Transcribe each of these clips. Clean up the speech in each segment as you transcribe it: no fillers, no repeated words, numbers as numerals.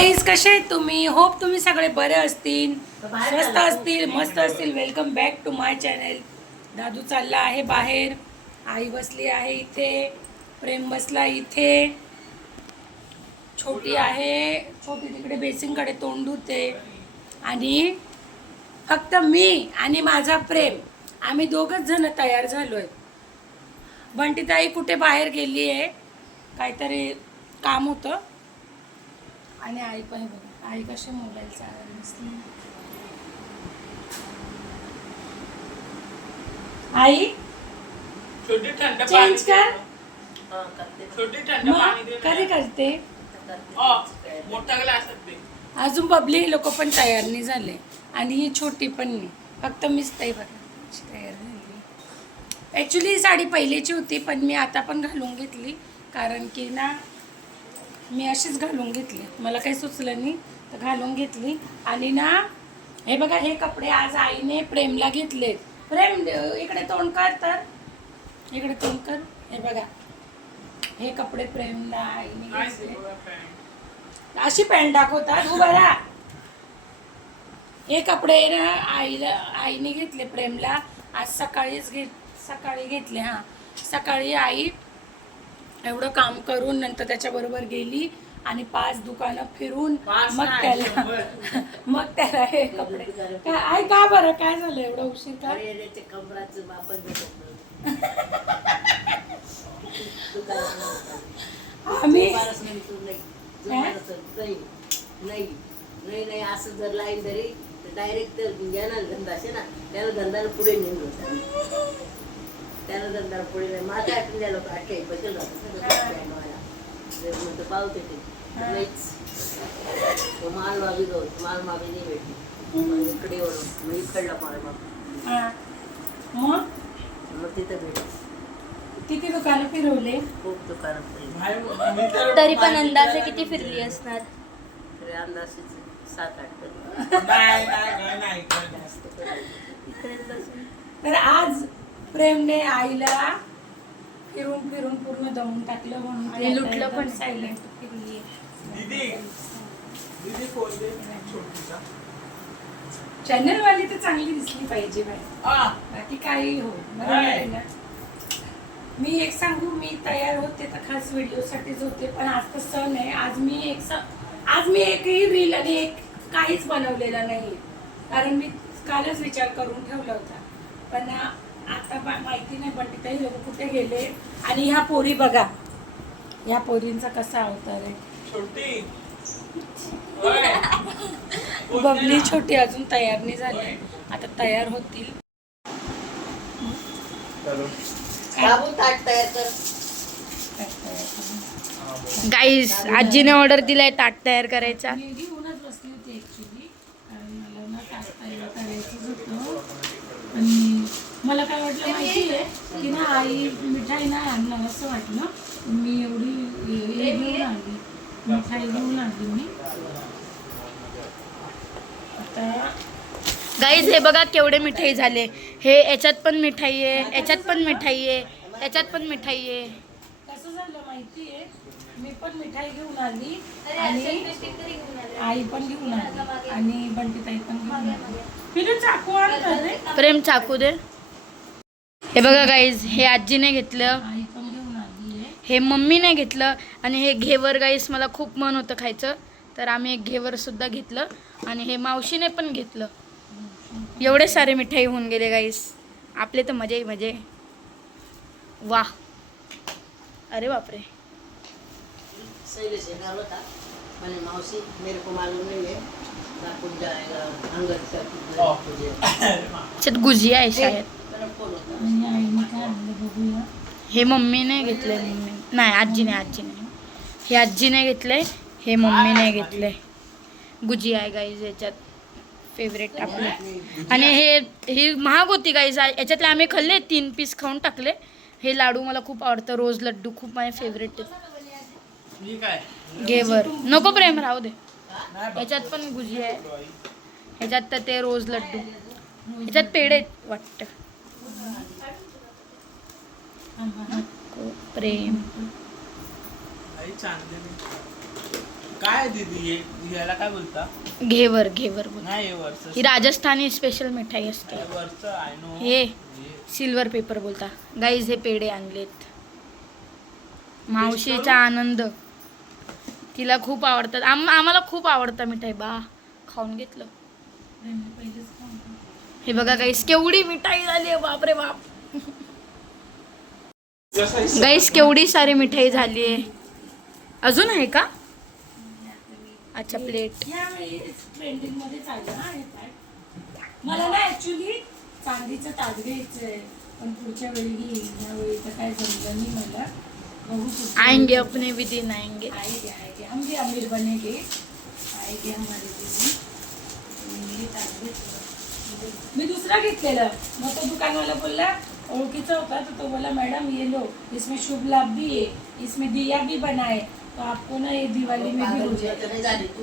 कसे आहेत तुम्ही? होप तुम्ही सगळे बरे असतील, स्वस्त असतील, मस्त असतील. Welcome back to my channel. दादू चालला आहे बाहेर, आई बसली आहे इथे, प्रेम बसला इथे, छोटी आहे, छोटी तिकडे बेसिंगकडे तोंड धुते आणि फक्त मी आणि माझा प्रेम आम्ही दोघच जण तयार झालोय. बंटीताई कुठे बाहेर गेली आहे, काहीतरी काम होतं. आणि आई पण बघा, आई कशी मोबाईल चालवत बसली. आई छोटी थंड चेंज कर. छोटी थंड मग पाणी दे. कधी करते? मोठा ग्लास दे. अजून बबली लोक पण तयार नाही झाले आणि ही छोटी पण नाही, फक्त मीच तयार झाली. ॲक्च्युली साडी पहिलीची होती, पण मी आता पण घालून घेतली, कारण की ना मी अशीच घालून घेतली, मला काही सुचलं नाही तर घालून घेतली. आणि ना हे बघा, हे कपडे आज आईने प्रेमला घेतलेत. प्रेम इकडे तोंड कर, तर इकडे तोंड कर. हे बघा, हे कपडे प्रेमला आईने घेतले. अशी पॅन्ट दाखवतात, उभा राहा. हे कपडे ना आईने घेतले प्रेमला आज सकाळी घेतले. हां, सकाळी आई एवढं काम करून नंतर त्याच्याबरोबर गेली आणि 5 दुकानं फिरून मग त्याला हे कपडे. काय आई, का बरं, काय झालं एवढं उशीर का? आम्ही नाही असं जर लाईन धरी तर डायरेक्ट ज्ञानाला धंदा असे ना, त्याला धंद्याला पुढे नेऊन त्याला धंदा पुढे नाही. माझ्या आठवण लोक आठवण बसेल म्हणतो पावते ते नाहीच. माल मागे गवत माल मागे नाही भेटली, इकडे वळून मग इकडला माल मग तिथं भेट. किती दुकानं फिरवले? खूप दुकानात. तरी पण अंदाजे किती फिरली असणार? तरी अंदाजे 7-8 तर आज प्रेमने आईला फिरून फिरून पूर्ण दमून टाकलं, म्हणून आणि लुटलं पण. सायलेंट फिरली. चॅनल वाली तर चांगली दिसली पाहिजे बाई, बाकी काही हो, बरोबर आहे ना. मी एक सांगू, मी तयार होते तर खास व्हिडिओसाठीच होते, पण आज तर सण आहे. आज मी एकही रील आणि एक काहीच बनवलेलं नाही, कारण मी कालच विचार करून ठेवला होता. पण आता माहिती नाही बंटीताई लोक कुठे गेले. आणि ह्या पोरी बघा, ह्या पोरींचा कसा अवतार आहे. छोटी बबली छोटी अजून तयार नाही झाली, आता तयार होतील. ताट तयार कर. गाईस, आजीने ऑर्डर दिलाय ताट तयार करायचा. मी घेऊनच बसली होती ॲक्च्युली, कारण मला ना ताट तयार करायचंच होतं. आणि मला काय वाटलं माहिती आहे की ना, आई मिठाई नाही आणणार असं वाटलं. मी एवढी हे घेऊन आली, मिठाई घेऊन आली मी. आता गाईज, हे बघा केवढे मिठाई झाले. हे याच्यात पण मिठाई आहे, याच्यात पण मिठाई आहे, याच्यात पण मिठाई आहे. कसं झालं माहिती आहे, मी पण मिठाई घेऊन आली आणि आई पण घेऊन आली आणि बंटीताई पण घेऊन आली. फिरून चाकू आणतात रे. प्रेम चाकू दे. हे बघा गाईज, हे आजीने घेतलं, आई पण घेऊन आली आहे. हे मम्मीने घेतलं आणि हे घेवर. गाईस, मला खूप मन होतं खायचं, तर आम्ही एक घेवर सुद्धा घेतलं आणि हे मावशीने पण घेतलं. एवढे सारे मिठाई होऊन गेले गाईस. आपले तर मजे मजे. वाह, अरे बापरे. शैलेश येणार होता, म्हणे मावशी मेरे को मालूम नहीं है कुछ जाएगा अंगद का त्याच्यात गुजिया आहे शायद. फोन होता. आणि आईने काय आणलं बघूया. हे मम्मीने घेतले, नाही आजीने हे आजीने घेतले, हे मम्मीने घेतले. गुजिया आहे गाईज याच्यात, फेवरेट आपले. आणि ही महाग होती गाईज, याच्यातले आम्ही खाल्ले, 3 पीस खाऊन टाकले. हे लाडू मला खूप आवडतं, रोज लड्डू खूप माझे फेवरेट आहेत. घेवर नको प्रेम, राहू दे. याच्यात पण गुजिया आहे, ह्याच्यात तर ते रोज लड्डू, ह्याच्यात पेढे वाटतं. प्रेम काय दीदी याला काय बोलता घेवर घेवर बोल. नाही हे वरचं ही राजस्थानी स्पेशल मिठाई असते. हे वरचं आय नो हे सिल्वर पेपर बोलता. गाईज हे पेढे आणलेत. मावशीचा आनंद. तिला खूप आवडतात. आम्हाला खूप आवडतं मिठाई. बा खाऊन घेतलं. हे बघा गाईस केवढी मिठाई झाली आहे. बापरे बाप. गाईस केवढी सारी मिठाई झाली आहे. अजून आहे का? अच्छा प्लेट. यावेळेस ट्रेंडिंग मध्ये चाललं ना हे ताट. मला ना ऍक्च्युली चांदीचं ताट घ्यायचंय पण पुढच्या वेळी घेईन. यावेळी तर काय जमलं नाही मला. बघू पुढच्या आएंगे वेळी. अपने भी दिन आएंगे. आएंगे हम भी अमीर बनेंगे. आएंगे हमारे दिन. मी ताट घेतलं. मी दुसरा घेतलेला मग तो दुकानवाला बोलला ओळखीचा होता तो बोला मैडम ये लो इसमें शुभ लाभ भी है इसमें दिया भी बना है तो आपको ना ये दिवाली में भी हो जाएगा. नाही झाली तू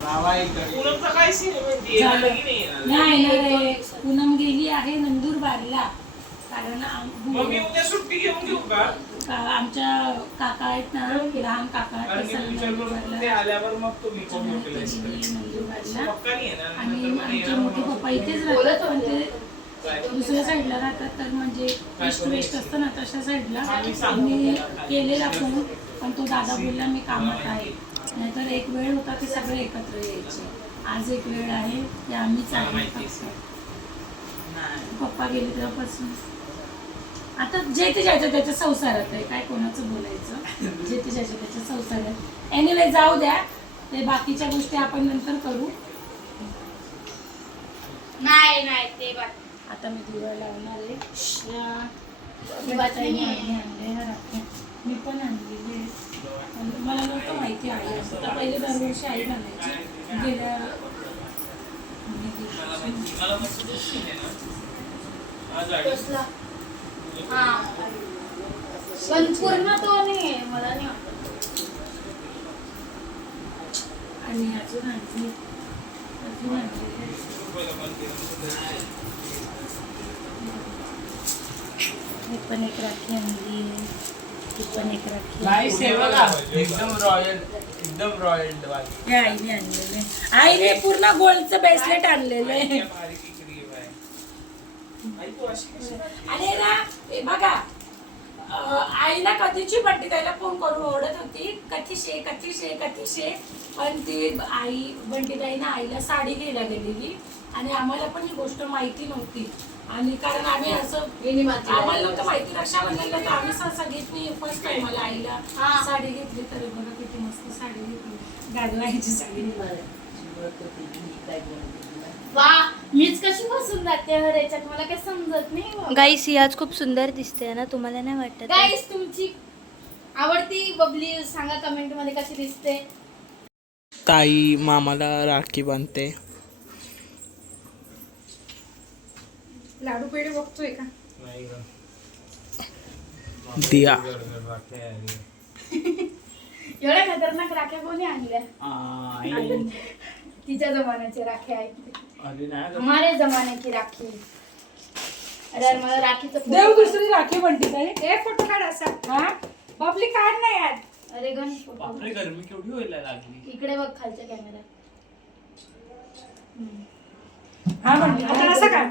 पूनमचा काय सीन म्हणजे येणार की नाही येणार? नाही रे पूनम गेली आहे नंदुरबारला कारण मग मी उद्या सुट्टी घेऊन घेऊ का आमच्या काका आहेत ना लहान काका कारण ते मी सगळे विचारलो ते नंदुरबारला आल्यावर मग तुम्ही कोण ते गेले नंदुरबारला पक्का नाही येणार आणि नंतर पण आमचे येणार मोठे म्हणून. पप्पा इथेच राहतात पण ते काय? दुसऱ्या साईडला राहतात तर म्हणजे ईस्ट वेस्ट असतं ना तशा साईडला आम्ही सांगू मी त्याला. केलेला फोन पण तो दादा बोलला मी कामात आहे नाहीतर एक वेळ होता ते सगळे एकत्र यायचे. आज एक वेळ आहे की आम्ही मला चालू माहिती आहे. फक्त. नाही. पप्पा गेले तेव्हापासून आता जे ते ज्याच्या त्याच्या संसारात आहे काय कोणाचं बोलायचं जे ते ज्याच्या त्याच्या संसारात. एनिवे जाऊ द्या ते बाकीच्या गोष्टी आपण नंतर करू. नाही नाही ते आता मी दिवा लावणार आहे. ही बात नाही आहे. आणले ह्या राख्या मी पण आणलेली आहे. पण मला नव्हतं माहिती आई असं तर पहिले दरवर्षी आई घालायची गेल्या मला मस्त दिसते ना. आज आली. कसला? हा पण पूर्ण तो नाही आहे मला नाही वाटत. आणि अजून आणली हे पण एक राखी आणली आहे. ती पण एक राखी नाईस आहे बघा. एकदम रॉयल वाली. हे आईने आणलेले आईने पूर्ण गोल्डचं ब्रेसलेट आणलेलं आहे. बारीक इकडी आहे. आई तू अशी कशी राहते? आणि ना हे बघा आईला कधीची बंटी ताईला फोन करून ओरडत होती कथीशे कथीशे कथीशे पण ती आई बंटी ताईनं आईला साडी घ्यायला गेलेली आणि आम्हाला पण ही गोष्ट माहिती नव्हती. आणि कारण आम्ही असं आम्हाला नव्हतं माहिती रक्षाबंधनला तर आम्ही सहसा घेत नाही. फर्स्ट टाइम मला आईला साडी घेतली तर बघा किती मस्त साडी घेतली गाडवायची साडी. वा मीच कशी बसून जाते हर याच्यात मला काही समजत नाही. गाईस ही आज खूप सुंदर दिसते ना तुम्हाला नाही वाटत? गाईस तुमची आवडती बबली सांगा कमेंट मध्ये कशी दिसते. ताई मामाला राखी बांधते. लाडू पेढे बघतोय का दिया एवढ्या खतरनाक राख्या कोणी आणल्या? तिच्या जमान्याची राखी आहेत. हमारे जमाने की राखी. अरे यार, मला राखीचं photo देव काढ. दुसरी राखी बनते ताई हे फोटो काढ असा हा बबली काढ ना यार. अरे गण photo. बापरे गरमी केवढी व्हायला लागली. इकडे बघ खालच्या कॅमेरा. हा म्हणते आता असं काढ.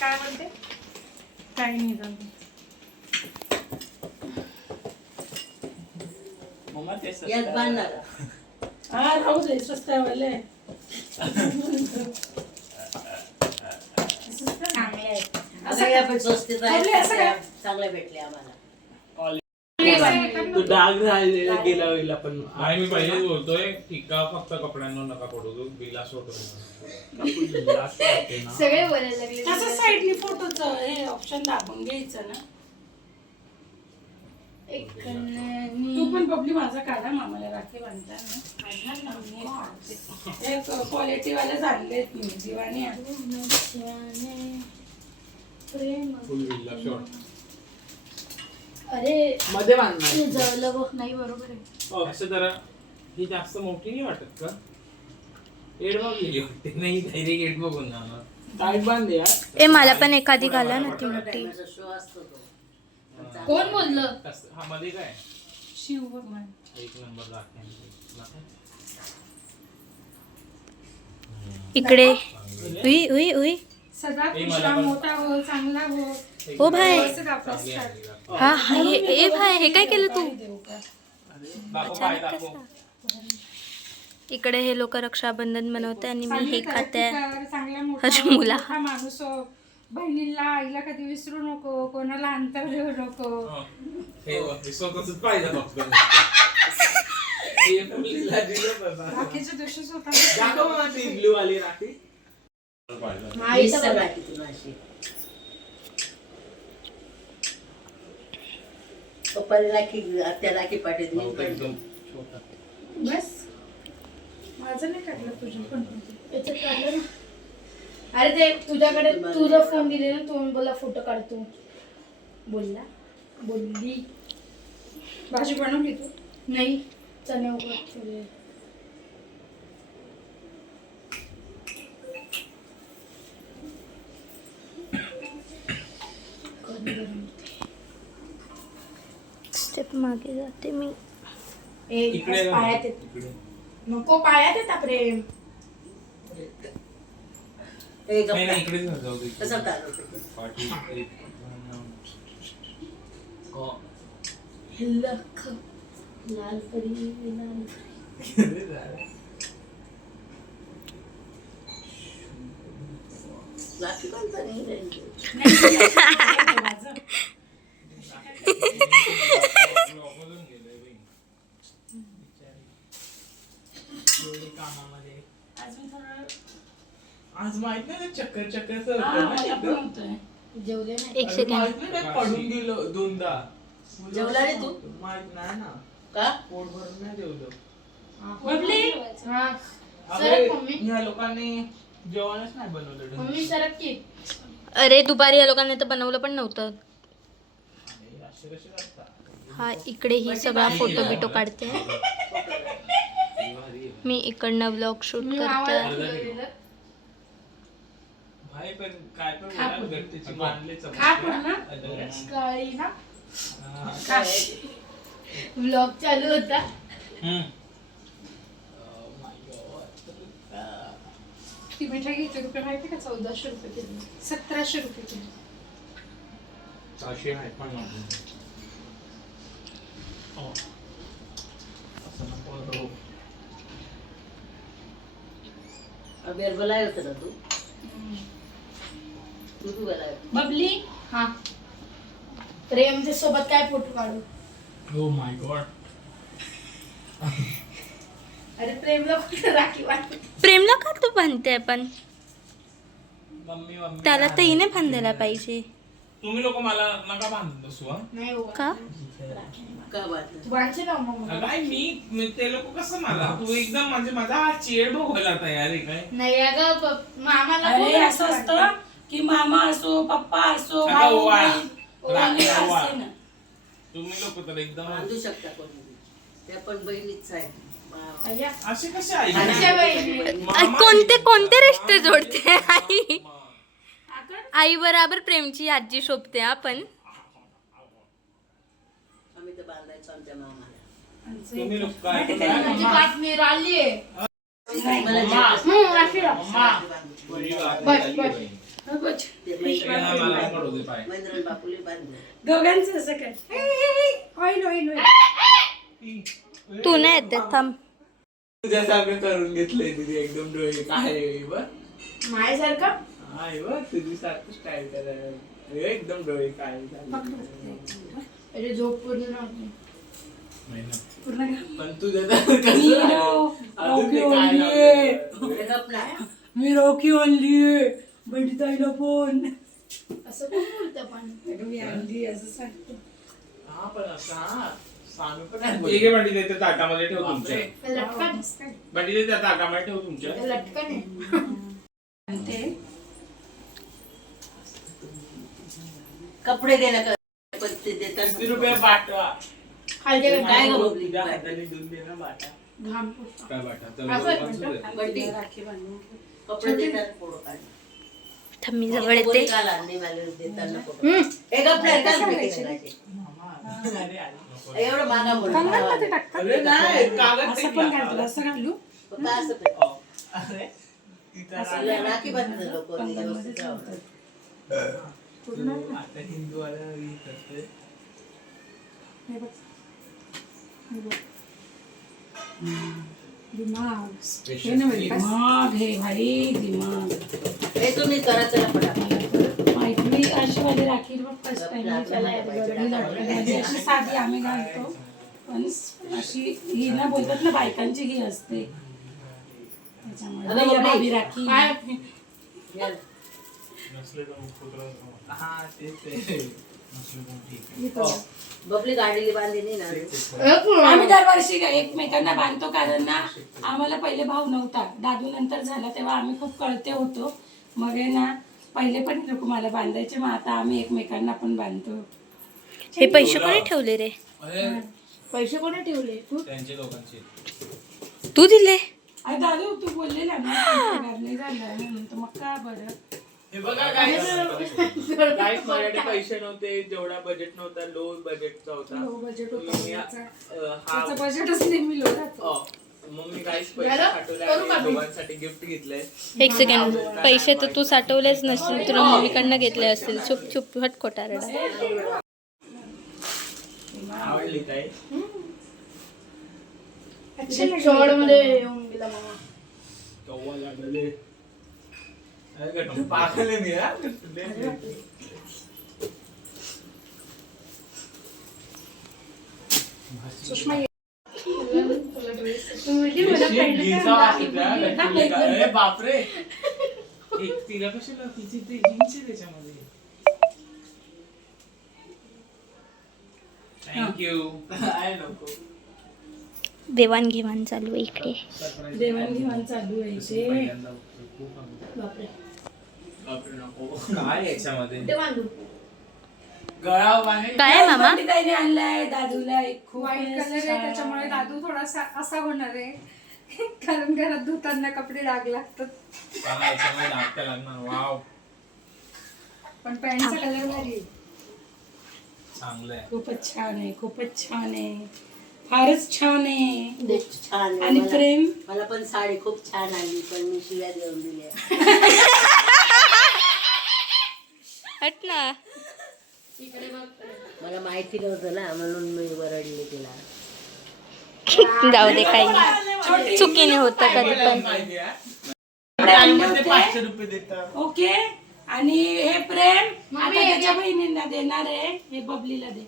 काय म्हणते काही नाही जाऊ. मम्मा ते यात बांधणार हा राहू दे स्वस्त आहे वाले. चांगले आहेत. असं काय पण स्वस्तीत आहे. चांगले असं काय? चांगले भेटले आम्हाला. तू डाग राहिलेला गेला होईल आपण. नाही मी पहिलेच बोलतोय टिका फक्त कपड्यांवर नका पडू तू बिला सोडतो. सगळे बोलायला लागले. तसं साईडनी फोटोचं हे ऑप्शन दाबून घ्यायचं ना. एक तू पण बबली माझा काढा मामाला राखी बांधताना काढणार ना मी काढते. एक क्वालिटी वाले झालेत मी जीवाने फुल बिल्ला शॉर्ट. अरे मध्ये बांधणार. तू जवळ बघ नाही बरोबर आहे. असं जरा ही जास्त मोठी नाही वाटत का? एड बघ गेली वाटते नाही डायरेक्ट एड बघून जाणार. टाईट बांध यार. ए मला पण एखादी घाला ना ती मोठी. शो असतो तो. कोण बोललं? हा मध्ये काय शिव भगवान एक नंबर राखी. इकडे उई उई उई सगळा ए, खुश मला राहा, पण- मोठा हो, चांगला हो. ओ भाई व्यवस्थित आपला चांगली start. आणली राखी. हा हा ए भाई हे काय केलं तू देऊ का? दाखव पाय दाखव. इकडे हे लोक रक्षाबंधन बनवते आणि मी हे चांगली खाते तरक्की कर, चांगला मोठा अरे हो, मुला. मोठा माणूस हो. बहिणीला आईला कधी विसरू नको, कोणाला अंतर देऊ नको. हे स्वतःच पाहिजे फक्त. हे मुलीला दिलं बाबा. राखीच्या दिवशी स्वतः दाखव मला ती ब्लू वाली राखी. वीस राखीतून अशी पप्पाला राखी त्या राखी पाठवते मी पण एकदम छोटा. बस माझं नाही काढलं तुझं पण याच्यात काढलं ना. अरे ते तुझ्याकडे तुझा फोन दिले ना, तू बोला फोटो काढतो बोलली. भाजी बनवली तू? नाही चणे उकडत ठेवले. स्टेप मागे जाते मी. ए इकडे पायात येत इकडे. नको, पायात येता प्रेम. एक नाही नाही इकडेच जाऊ दे. कसं चालवतो पाठी एक. हो. लख लाल परी लाल. राखी कोणता नाही राहिली. माझं लॉकमधून गेलोय बाई. बिचारी. एवढी कामामध्ये. अजून थोडं आज माहित नाही ते चक्कर हा, मला पण होतंय. जेवले नाही. एक सेकंड. माहित नाही ते पडून गेलो दोनदा. जेवला रे तू? माहित नाही ना. का पोट भरून नाही जेवलो. बबली हा अरे सरक मम्मी. ह्या लोकांनी जेवणच नाही बनवलं. मम्मी सरक की. अरे दुपारी या लोकांनी तर बनवलं पण नव्हतं. अरे, असे कसे करतात? हा इकडे ही सगळा फोटो बिटो काढते. मी इकडनं ब्लॉग शूट मी करते. आवाज दिलेलं. भाई पण काय पण खा बोलायला पण. गट्टीची मानले चमचे. खा पण ना. अरे, काळी ना हा. खा. ब्लॉग चालू होता. हम्म. Oh my God. ती मिठाई किती रुपये माहिती का? 1400 रुपये किलो. 1700 रुपये किलो. 400 आहे पण नाही. हो. असं नको करू. अबेर बोलाय होतं ना तू तू बोलाय बबली हा प्रेमच्या सोबत काय फोटो काढू? Oh my God. अरे प्रेमला कुठे राखी वाटते? प्रेमला का तू बांधते पण? मम्मी मम्मी त्याला तर हिने बांधायला पाहिजे. तुम्ही लोक मला नका बांधत बसू हा. नाही हो का? का बात वाटचे ना मग. काय मी ते लोक कसं मला तू एकदम म्हणजे माझा हा चेड बघायला तयार आहे काय. नाही अगं मामाला अरे खूप असं असतं की मामा असो, पप्पा असो, अगं, भाऊ वा. बहीण, कोणी वा. असते ना. तुम्ही लोक तर एकदम बांधू शकता कोणी त्या पण बहिणीच आहे अय्या. असे कसे आई अशा बहिणी. आई, कोणते रिश्ते जोडते आई? आकड? आई बराबर प्रेमची आजी शोभते आपण. आम्ही तर बांधायचो आमच्या मामाला तुम्ही लोक काय माहिती करताय? का? माझी बातमी राहिली आहे. मला मम्मा. अशी राह. मम्मा. बस, बस. हो, बघ. ते मला पडू दे पाय. महेंद्र बापूले बांधलं दोघांचं असं काय? होईल होईल होईल. तू नाही येते थांब. तुझ्यासारखं करून घेतलंय तिथे एकदम डोळे काय आहे बघ. माझ्यासारखा आहे बघ तुझी सारखं स्टाईल करायला एकदम डोळे काय झाले. अरे झोप पूर्ण नव्हती. नाही ना. पूर्ण घ्या. पण तुझ्यासारखं कसं मी आहे? अजून ते काय ओनली ते गपला मी रॉकी ओनली बंडी ताईला फोन. असं कोण बोलतं पण? अगं मी आणली असं सांगतो. हा पण असं हा सांगू पण नाही बोलत. ठीक आहे बंडी ते ताटामध्ये ठेव तुमच्या. ते लटकन बंडी ते त्या ताटामध्ये ठेव तुमच्या. ते लटकन आहे. आणि ते कपडे द्यायला पण ते देतात 50 रुपये बाटवा. खालचे काय गं बबली? तुझ्या हाताने दूध दे ना बाटा. घाम पुसतो. काय बाटा तर असं आहे लोकांचं म्हणतात. दे. बंडी राखी बांधून. कपडे देतात फोडो काढ थांब मी जवळ येते. काल आणले मला देताना फोटो हे गपला काय भेटे करायचे एवढं मागा म्हणून कंगनमध्ये टाकतात. अरे नाही कागद असं पण घालतो, असं घालू. का असं करतात? अरे इथं असं राखी बांधतात लोक कंगनमध्ये ठेवतात. पूर्ण आता हिंदूवाला हे करतोय. हे बघ. हे बघ. दिमाग हे ना दिमाग हे भाई दिमाग. हे तुम्ही करा चला पटापट. माहिती अशी वाली राखी बघ फर्स्ट टाइम अशी साधी आम्ही घालतो पण अशी ही ना बोलतात ना बायकांची ही असते त्याच्यामुळे ही भाभी राखी. या. हा तेच ते. ही तो. बबली गाडीली बांधली ना आम्ही दरवर्षी एकमेकांना बांधतो कारण ना आम्हाला पहिले भाऊ नव्हता, दादू नंतर झाला तेव्हा आम्ही खूप कळते होतो. मग आहे ना पहिले पण लोक मला बांधायचे, मग आता आम्ही एकमेकांना पण बांधतो. हे पैसे कोणी ठेवले रे? अरे पैसे कोणी ठेवले तू? त्यांचे दोघांचे. तू दिले? अरे दादू तू बोललेला ना पगार नाही झाला म्हणून, तर मग का बरं. हे बघा काय माझ्याकडे पैसे नव्हते, जेवढा बजेट नव्हता, लो बजेटचा होता. लो बजेट मग मी, होतं हा त्याचं बजेटच नेहमी लो राहतो. मग मी काहीच पैसे साठवले आणि दोघांसाठी गिफ्ट घेतलंय. एक सेकंड, पैसे तर तू साठवलेच नसतील, तुला मम्मीकडनं घेतले असतील. चुप चुप हट कोटारडा. आवडली काय? केव्हा लागले? अरे गट्टू पागल आहे मी, हा? सुषमा अरे बापरे, तिला कशाला तिची ते जीन्स आहे त्याच्यामध्ये. थँक्यू. काय नको देवाणघेवाण चालू आहे इकडे. देवाणघेवाण चालू आहे इथे. बापरे नको. काय याच्यामध्ये गळा बाहेर. काय आहे मामा? ताईने आणलाय दादूला एक खूप व्हाईट कलर आहे त्याच्यामुळे दादू थोडासा असा होणार आहे कारण घरात धुताना कपडे डाग लागतात. याच्यामध्ये लागतं लागणार. वाव पण पॅन्टचा कलर भारी आहे. चांगलं आहे. खूपच छान आहे, खूपच छान आहे, फारच छान आहे. खूप छान आहे. आणि प्रेम मला पण साडी खूप छान आली पण मी शिव्या देऊन दिल्या. हट ना. मला माहिती नव्हतं ना म्हणून मी वरडले तिला. जाऊ दे, काही चुकीने होतं कधी पण. माहिती आहे? आणले होते. 500 रुपये देतात. ओके. आणि हे प्रेम आता त्याच्या बहिणींना देणार आहे, हे बबलीला दे.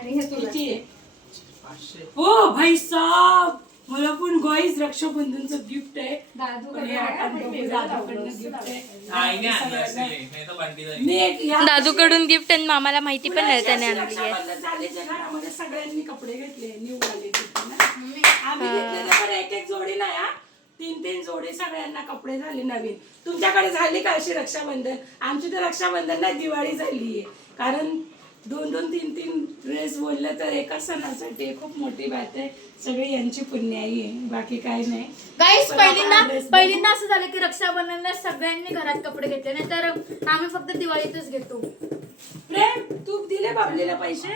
आणि हे तुला किती आहे? 500. हो भाई साहब, मला पण गाईज रक्षाबंधनचं गिफ्ट आहे. दादू पण हे आपण बघू, दादाकडनं गिफ्ट आहे. आईने आणलं असेल, नाही तर बंटी जाईल. मी एक या- दादूकडून गिफ्ट आणि मामाला माहिती पण नाही त्याने आणली आहे. रक्षाबंधन झाले जे घरामध्ये सगळ्यांनी कपडे घेतले, न्यू वाले घेतले ना. आम्ही घेतलेले पण एक एक जोडी नाही हा, 3-3 जोडी सगळ्यांना कपडे झाले नवीन. तुमच्याकडे झाली का अशी रक्षाबंधन? आमची तर रक्षाबंधन नाही दिवाळी झाली आहे, कारण 2-2, 3-3 ड्रेस बोललं तर एका सणासाठी खूप मोठी बात आहे. सगळी यांची पुण्याई आहे, बाकी काही नाही. गाईस पण आपण dress पहिल्यांदा असं झालं की रक्षाबंधनला सगळ्यांनी घरात कपडे घेतले, नाही तर आम्ही फक्त दिवाळीतच घेतो. प्रेम तू दिले बाबलीला पैसे?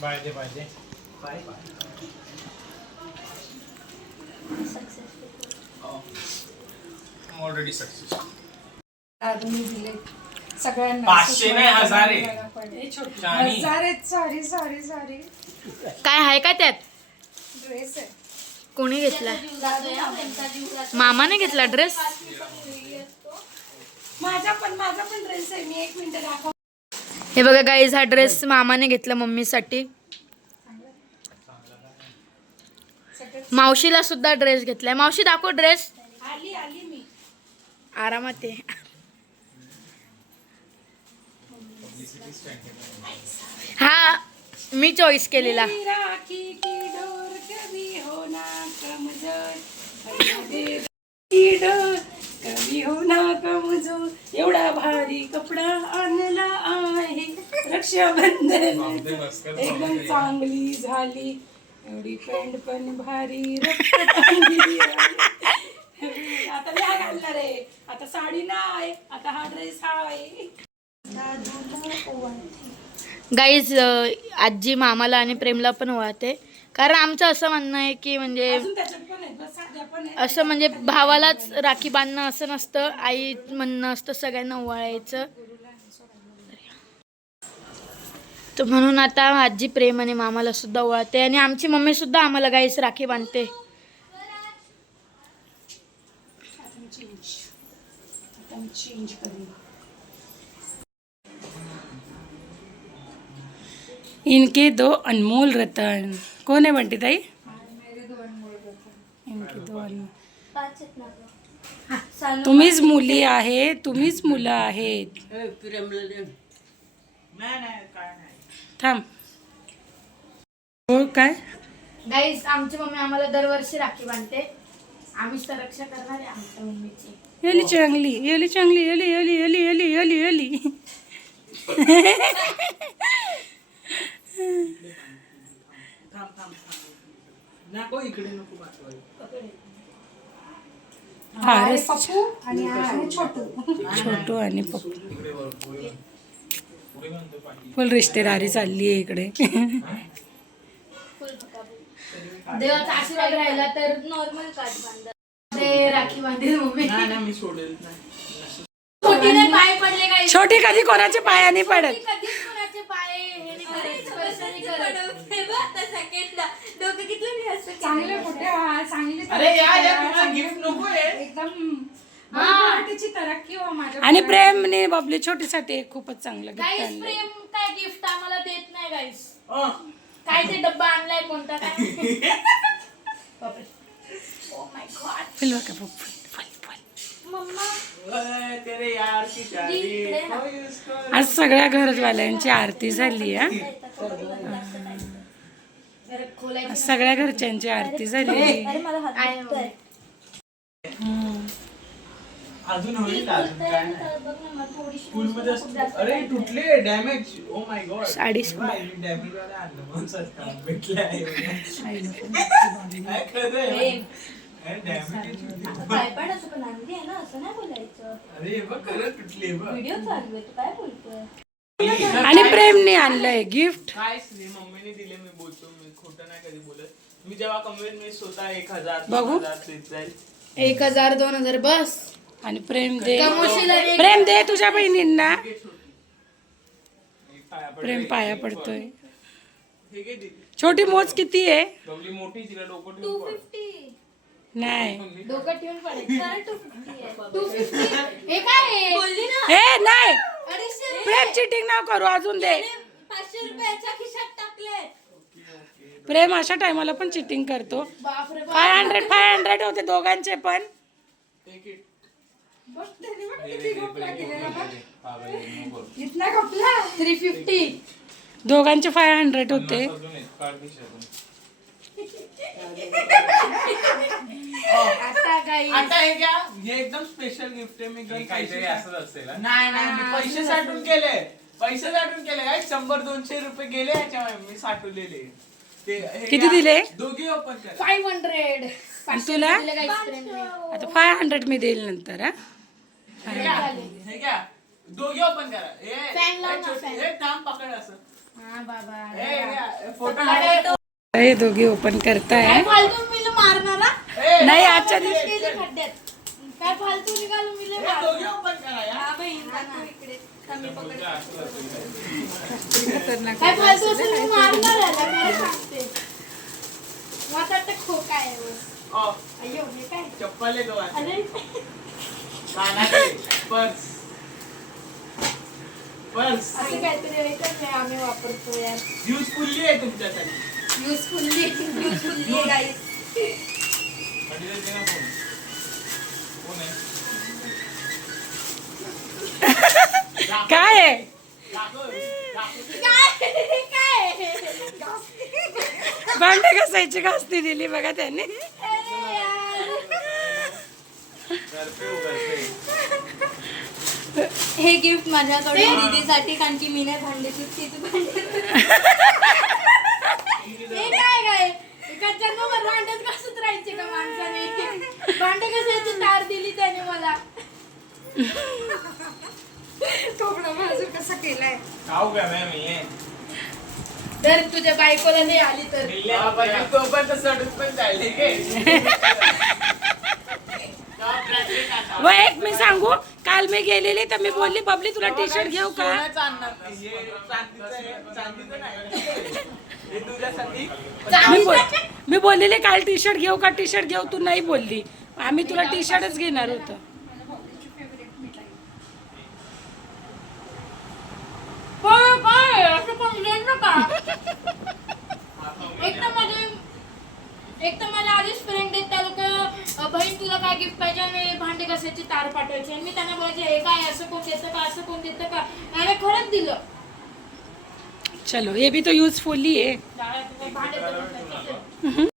पाहिजे पाहिजे. Already success. दादूने दिले सगळ्यांना. 500 नाही, 1000 आहे. हे छोटे. शानी. 1000 आहेत. सॉरी काय आहे का त्यात? ड्रेस आहे. कोणी घेतला? मामाने घेतला ड्रेस. माझा पण ड्रेस आहे. मी 1 मिनिट दाखव. हे बघा गाईज, हा ड्रेस मामाने घेतला मम्मीसाठी. मावशीला सुद्धा ड्रेस घेतलाय. मावशी दाखव ड्रेस. आली मी. आरामात आहे. हा मी चॉईस केलेला. मेरी राखी की डोर कभी होना कमजोर, की डोर कभी होना कमजोर. एवढा भारी कपडा आणला आहे रक्षाबंधन, एकदम चांगली झाली. एवढी पॅन्ट पण भारी, रक्त पण दिली. आता आता मी हा घालणार आहे, आता साडी नाही, आता हा ड्रेस आहे. गाईज आजी मामाला आणि प्रेमला पण ओवाळते, कारण आमचं असं म्हणणं आहे की म्हणजे अजून त्याच्यात पण आहेत बस, साध्या पण आहेत. असं म्हणजे भावालाच राखी बांधणं असं नसतं, आई म्हणणं असतं सगळ्यांना ओवाळायचं. तर म्हणून आता आजी प्रेम आणि मामाला सुद्धा ओवाळते आणि आमची मम्मी सुद्धा आम्हाला गाईस राखी बांधते. चेंज करें इनके दो अनमोल रतन. कौन है बंटी ताई? इनके दो अनमोल. तुम्हीच मुली आहे, तुम्हीच मुलं आहेत. प्रेमला दे. थांब. हो काय गाईस आमची मम्मी आम्हाला दरवर्षी राखी बांधते, आम्हीच तर रक्षा करणार आहे आमच्या मम्मीची. येली चांगली, येली चांगली, येली येली येली येली येली येली. नको इकडे नको पाठवायला. हा आहे रस पप्पू आणि हा आहे छोटू. छोटू आणि पप्पू. इकडे वर पुढे म्हणतो पाठी. फुल रिश्तेदारी चालली आहे इकडे. देवाचा आशीर्वाद राहिला तर नॉर्मल काठ बांधा ते राखी बांधेल मम्मी. नाही नाही मी सोडेल नाही. छोटीने पाय पडले काय छोटी कधी कोणाच्या पायाने पडत. कधीच कोणाचे पाय हे नाही करत, स्पर्श नाही करत. चांगले कुठे चांगली अरे यार तुम्हाला गिफ्ट नको आहे. एकदम मराठीची तरक्की हो माझ्या. आणि प्रेमने बाबली छोटीसाठी एक खूपच चांगलं गिफ्ट गाईस आणलं. प्रेम काय गिफ्ट आम्हाला देत नाही गाईस. अं. काय ते डब्बा आणलाय कोणता काय बापरे. ओ माय गॉड फुल बघा फुल फुल फुल. मम्मा ओए, तेरे यार की शादी कोई उसको- आज सगळ्या घरवाल्यांची आरती झाली हा. जरा खोलायचं. आज सगळ्या घरच्यांची आरती झाली. अजून होईल अजून काय नाही. स्कूलमध्ये असतो. अरे तुटले damage. Oh my God. Sari damage वाला आणलं म्हणून सस्ता भेटले आहे. काय खरं आहे? डॅमेज पण असं पण आणली आहे ना, असं नाही बोलायचं. अरे हे बघ खरं तुटले बघ. व्हिडिओ चालू आहे, तू काय बोलतोय? आणि प्रेमने आणलंय गिफ्ट. कायच नाही, मम्मीने दिले. मी बोलतो, मी खोटं नाही कधी बोलत. मी जेव्हा कमवेल मी स्वतः 1,000 बघू. 2,000 देत जाईल. 1000 2000 बस. आणि प्रेम दे, कमवशील आणि प्रेम दे तुझ्या बहिणींना. घे छोटू. हे पाया पड. प्रेम पाया पडतोय. हे घे दीदी. छोटी मोज किती आहे? गवली मोठी, तिला डोकं ठेवून पड. 250 नाही डोकं ठेवून पडायचं. जरा 250 आहे. 250 हे काय आहे? बोलली ना, हे नाही 250 प्रेम चिटिंग ना करू, अजून दे. 500 रुपयाच्या खिशात टाकले. प्रेम अशा टायमाला पण चिटिंग करतो. बापरे बाप. 500 होते दोघांचे पण. एक एक. बघ त्याने बघ किती घोपला केलेला बघ. पागल आहे, नको. इथला घोपला. 350. दोघांचे 500 होते. अजून एक काढ खिशातून. आता काय आता हे घ्या. हे एकदम स्पेशल गिफ्ट आहे. मी हे काहीतरी असंच असेल हा? नाही नाही, मी पैसे साठवून केले. पैसे साठवून केले काय 100-200 रुपये गेले याच्यामध्ये मी साठवलेले. ते हे किती घ्या. दिले? दोघे ओपन करा. 500. आणि तुला दिले guys प्रेम ने. आता 500 मी देईल नंतर हा. हे घ्या. हे घ्या. दोघे ओपन करा. Fan लाव ना, fan. हे थांब पकड असं. हा बाबा. हे घ्या. फोटो हे दोघे ओपन करताय. काय फालतू मिलं मारणारा? नाही आजच्या दिवशी केले खड्ड्यात. काय फालतू निघालो मिलं हे मार. दोघे ओपन करा या. हा बहीण, दाखव इकडे. थांब, मी पकडते. असंच असेल. काय फालतू असेल मी मारणार याला, काय सांगते. माझा आता खोका आहे बस. ऑ, अय्यो हे काय? चप्पल आहे दोघांचे. अरे कानातले, पर्स. पर्स. असं काहीतरी वेगळंच आहे आम्ही वापरतो यार. युजफुल्ली आहे तुमच्यासाठी. युजफुल्ली. युजफुल्ली आहे guys. खंडीला दे ना फोन. कोण आहे? काय आहे? दाखव. भांडे घासायची घासती दिली बघा त्यांनी. घरचे उघडते. हे गिफ्ट माझ्याकडून दीदीसाठी, कारण की मी नाही भांडे चुकती, तू भांडे. हे काय काय? एका जन्मभर भांड्यात घासत राहायचे का माणसाने? भांडे घासायची तार दिली त्या जर तुझ्या बायकोला नाही आली तर तो पण तर सडून पण जाईल ठीक आहे? व एक मी सांगू, काल मी गेलेली तर मी बोलली बबली तुला टी शर्ट घेऊ का? सोन्याचं आणणार नाही. हे चांदीचं आहे, चांदीचं नाही. हे तुझ्यासाठी मी बोललेले काल टी शर्ट घेऊ का, टी शर्ट घेऊ, तू नाही बोलली. आम्ही तुला टी शर्टच घेणार होतं. काय असं पण घेत का? एक तर मला आधीच फ्रेंड आहेत त्या लोक, बहीण तुला काय गिफ्ट पाहिजे आणि भांडे घासायची तार पाठवायची आणि मी त्यांना बोलायचे हे काय असं कोण देतं का, असं कोण देतं का, आणि खरंच दिलं. चलो ये भी तो यूजफुल ही है. भांडे